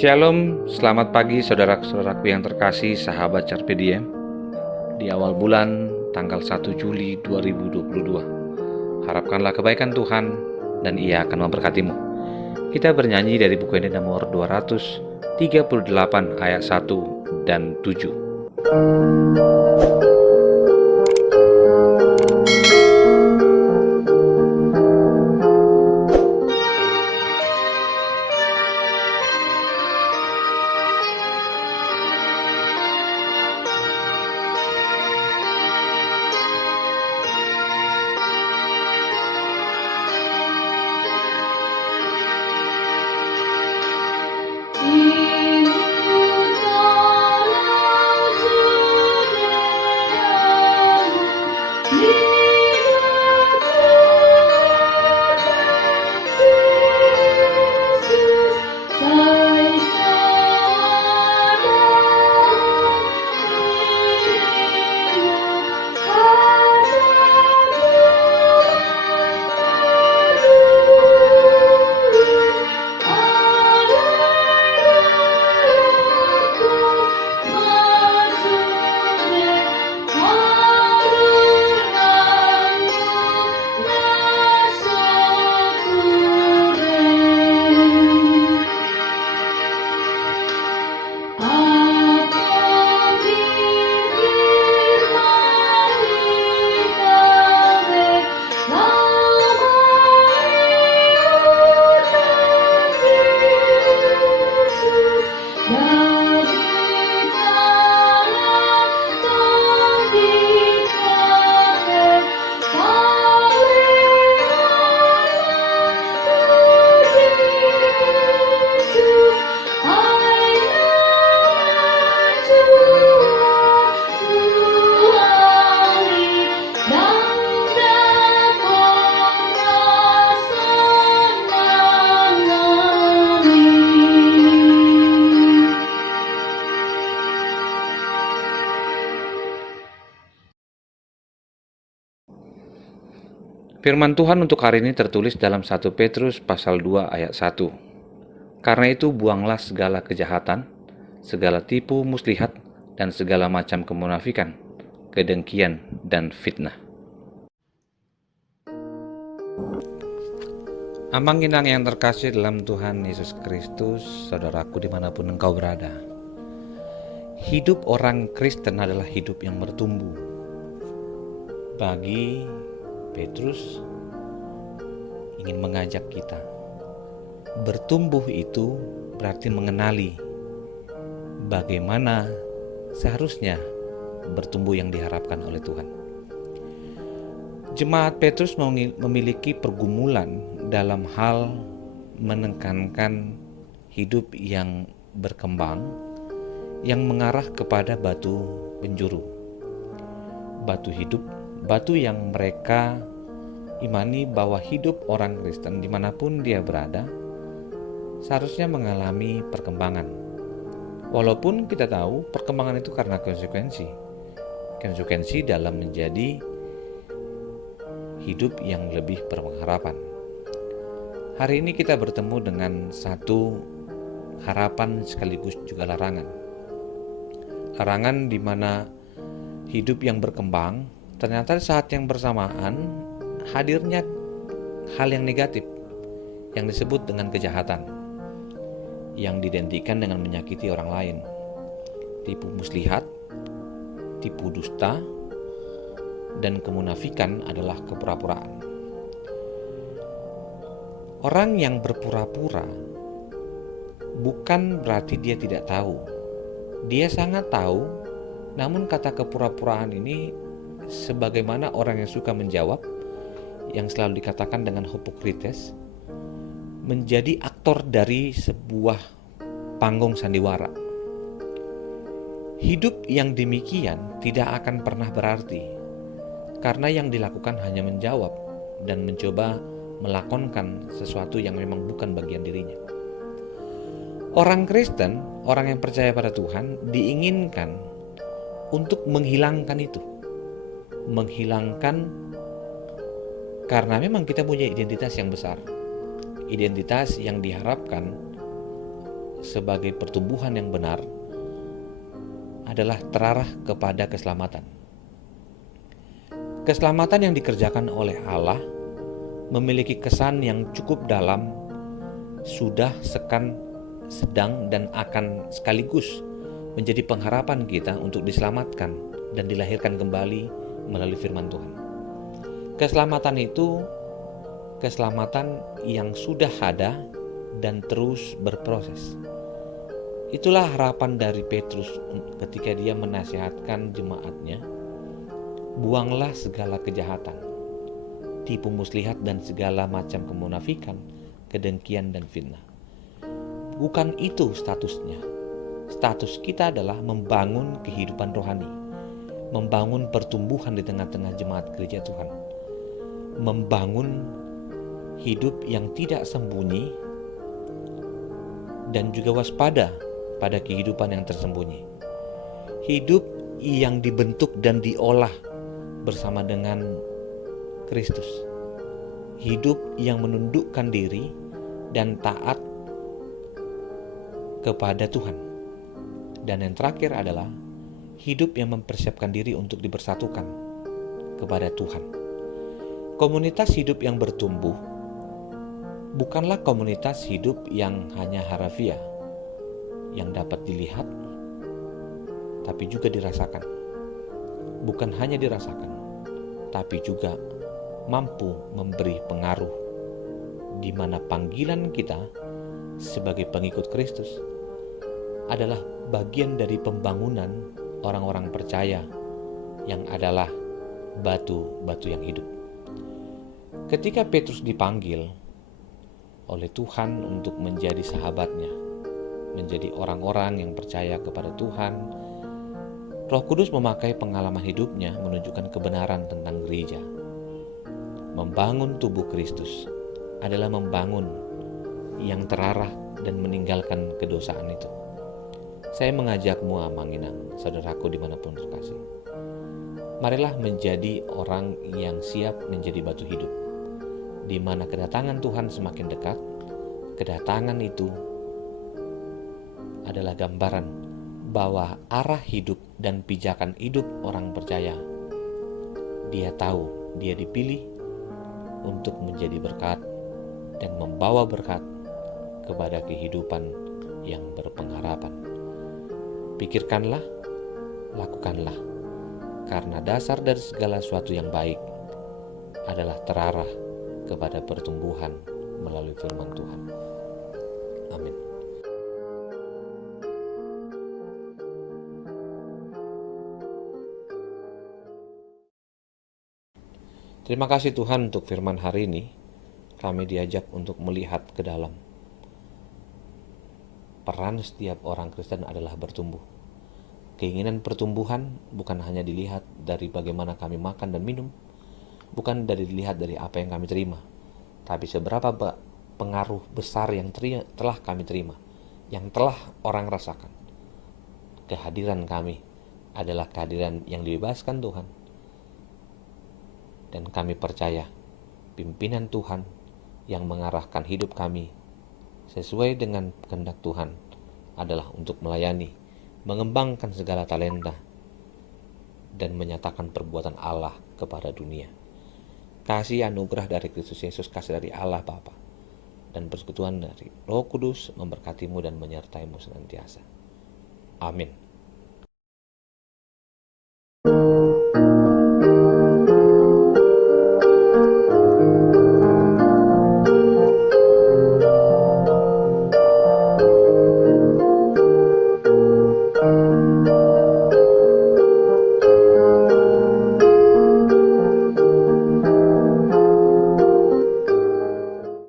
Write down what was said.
Shalom, selamat pagi saudara-saudaraku yang terkasih, sahabat Carpe Diem. Di awal bulan, tanggal 1 Juli 2022. Harapkanlah kebaikan Tuhan dan Ia akan memberkatimu. Kita bernyanyi dari buku ini nomor 238 ayat 1 dan 7. Firman Tuhan untuk hari ini tertulis dalam 1 Petrus pasal 2 ayat 1. Karena itu buanglah segala kejahatan, segala tipu muslihat, dan segala macam kemunafikan, kedengkian, dan fitnah. Amang-inang yang terkasih dalam Tuhan Yesus Kristus, saudaraku dimanapun engkau berada. Hidup orang Kristen adalah hidup yang bertumbuh. Bagi Petrus ingin mengajak kita, bertumbuh itu berarti mengenali bagaimana seharusnya bertumbuh yang diharapkan oleh Tuhan. Jemaat Petrus memiliki pergumulan dalam hal menekankan hidup yang berkembang yang mengarah kepada batu penjuru, batu hidup, batu yang mereka imani bahwa hidup orang Kristen dimanapun dia berada seharusnya mengalami perkembangan. Walaupun kita tahu perkembangan itu karena konsekuensi dalam menjadi hidup yang lebih berpengharapan. Hari ini kita bertemu dengan satu harapan sekaligus juga larangan. Larangan di mana hidup yang berkembang ternyata saat yang bersamaan hadirnya hal yang negatif yang disebut dengan kejahatan yang diidentikan dengan menyakiti orang lain, tipu muslihat, tipu dusta, dan kemunafikan adalah kepura-puraan. Orang yang berpura-pura bukan berarti dia tidak tahu. Dia sangat tahu, namun kata kepura-puraan ini sebagaimana orang yang suka menjawab, yang selalu dikatakan dengan hipokrites, menjadi aktor dari sebuah panggung sandiwara. Hidup yang demikian tidak akan pernah berarti, karena yang dilakukan hanya menjawab dan mencoba melakonkan sesuatu yang memang bukan bagian dirinya. Orang Kristen, orang yang percaya pada Tuhan, diinginkan untuk menghilangkan itu. Menghilangkan karena memang kita punya identitas yang besar. Identitas yang diharapkan sebagai pertumbuhan yang benar adalah terarah kepada keselamatan. Keselamatan yang dikerjakan oleh Allah memiliki kesan yang cukup dalam, sudah, sedang, dan akan sekaligus menjadi pengharapan kita untuk diselamatkan dan dilahirkan kembali melalui firman Tuhan. Keselamatan itu keselamatan yang sudah ada dan terus berproses. Itulah harapan dari Petrus ketika dia menasihatkan jemaatnya, buanglah segala kejahatan, tipu muslihat dan segala macam kemunafikan, kedengkian dan fitnah. Bukan itu statusnya. Status kita adalah membangun kehidupan rohani, membangun pertumbuhan di tengah-tengah jemaat gereja Tuhan, membangun hidup yang tidak sembunyi dan juga waspada pada kehidupan yang tersembunyi. Hidup yang dibentuk dan diolah bersama dengan Kristus. Hidup yang menundukkan diri dan taat kepada Tuhan. Dan yang terakhir adalah hidup yang mempersiapkan diri untuk dipersatukan kepada Tuhan. Komunitas hidup yang bertumbuh bukanlah komunitas hidup yang hanya harafiah, yang dapat dilihat tapi juga dirasakan. Bukan hanya dirasakan, tapi juga mampu memberi pengaruh, di mana panggilan kita sebagai pengikut Kristus adalah bagian dari pembangunan orang-orang percaya yang adalah batu-batu yang hidup. Ketika Petrus dipanggil oleh Tuhan untuk menjadi sahabatnya, menjadi orang-orang yang percaya kepada Tuhan, Roh Kudus memakai pengalaman hidupnya menunjukkan kebenaran tentang gereja. Membangun tubuh Kristus adalah membangun yang terarah dan meninggalkan kedosaan itu. Saya mengajakmu, Amanginang, saudaraku dimanapun terkasih. Marilah menjadi orang yang siap menjadi batu hidup, di mana kedatangan Tuhan semakin dekat. Kedatangan itu adalah gambaran bahwa arah hidup dan pijakan hidup orang percaya, dia tahu dia dipilih untuk menjadi berkat dan membawa berkat kepada kehidupan yang berpengharapan. Pikirkanlah, lakukanlah, karena dasar dari segala sesuatu yang baik adalah terarah kepada pertumbuhan melalui firman Tuhan. Amin. Terima kasih Tuhan untuk firman hari ini. Kami diajak untuk melihat ke dalam. Peran setiap orang Kristen adalah bertumbuh. Keinginan pertumbuhan bukan hanya dilihat dari bagaimana kami makan dan minum, bukan dilihat dari apa yang kami terima, tapi seberapa pengaruh besar yang telah kami terima, yang telah orang rasakan. Kehadiran kami adalah kehadiran yang dibebaskan Tuhan. Dan kami percaya pimpinan Tuhan yang mengarahkan hidup kami sesuai dengan kehendak Tuhan adalah untuk melayani, mengembangkan segala talenta, dan menyatakan perbuatan Allah kepada dunia. Kasih anugerah dari Kristus Yesus, kasih dari Allah Bapa, dan persekutuan dari Roh Kudus memberkatimu dan menyertaimu senantiasa. Amin.